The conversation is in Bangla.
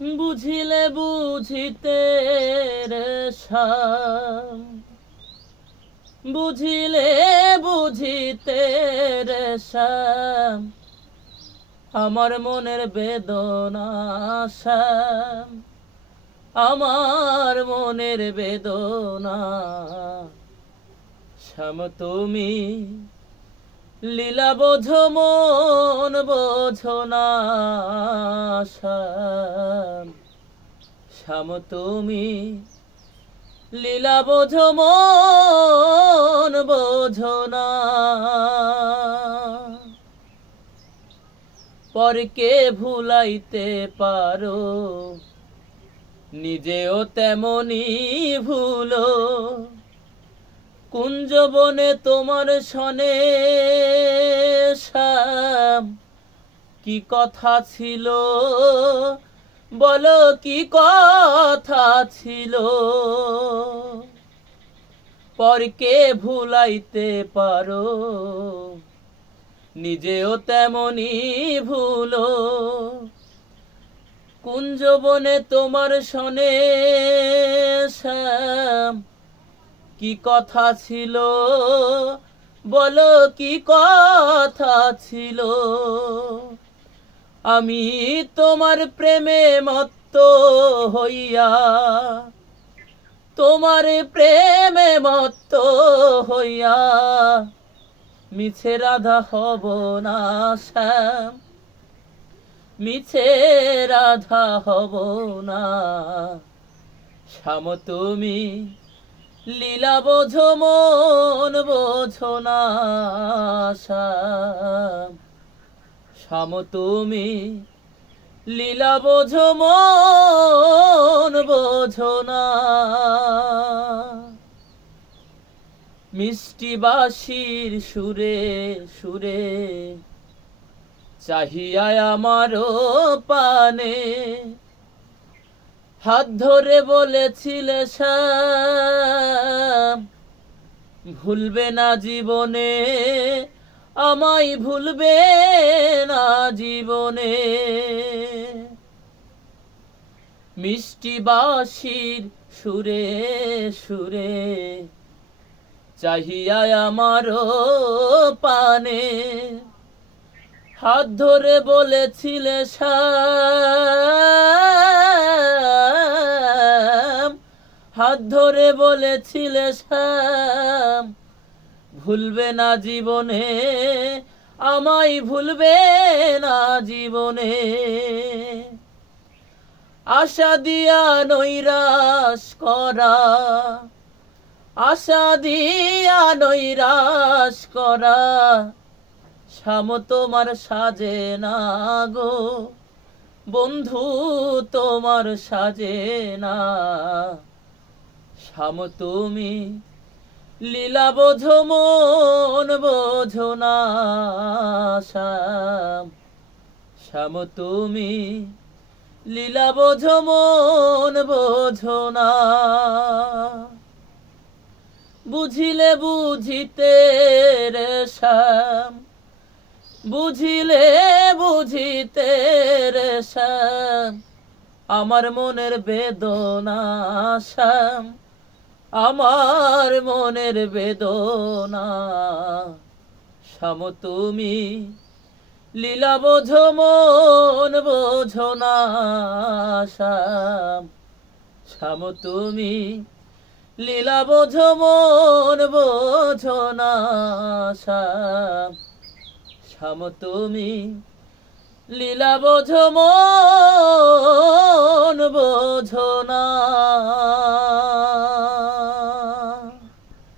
বুঝিলে বুঝিতে রে শ্যাম বুঝিলে বুঝিতে রে শ্যাম আমার মনের বেদনা শ্যাম আমার মনের বেদনা শ্যাম, তুমি লীলা বোঝো মন, বোঝো না শ্যাম। তুমি লীলা বোঝো মন, বোঝো না। পরকে ভুলাইতে পারো, নিজেও তেমনি ভুলো। কুঞ্জবনে তোমার সনে কি কথা ছিল? বলো, কি কথা ছিল? পরকে ভুলাইতে পারো, নিজেও তেমনি ভুলো। কুঞ্জবনে তোমার সনে শ্যাম। কি কথা ছিল? বলো কি কথা ছিল? আমি তোমার প্রেমে মত্ত হইয়া, তোমার প্রেমে মত্ত হইয়া, মিছে রাধা হব না শ্যাম, মিছে রাধা হব না। শ্যাম, তুমি লীলা বোঝো মন, বোঝো না শ্যাম, তুমি লীলা বোঝো মন, বোঝো না। মিষ্টি বাসির সুরে সুরে চাহিয়ায় আমারও পানে। হাত ধরে বলেছিলে ভুলবে না জীবনে, আমায় ভুলবে না জীবনে। মিষ্টি বাসির সুরে সুরে চাহিয়া আমারও পানে। হাত ধরে বলেছিলে শ্যাম হাত ধরে বলেছিলে শ্যাম, ভুলবে না জীবনে, আমায় ভুলবে না জীবনে। আশা দিয়া নৈরাশ করা, আশা দিয়া নৈরাশ করা, শ্যাম তোমার সাজে না গো, বন্ধু তোমার সাজে না। শ্যাম তুমি লীলা বোঝো মন বোঝো না শ্যাম শ্যাম তুমি লীলা বোঝো মন বোঝো না বুঝিলে বুঝিতে রে শ্যাম, বুঝিলে বুঝিতে রে শ্যাম, আমার মনের বেদনা শ্যাম। আমার মনের বেদনা। শ্যাম, তুমি লীলা বোঝো, মন বোঝো না তুমি লীলা বোঝো, মন বোঝো না, শ্যাম। তুমি লীলা বোঝো, মন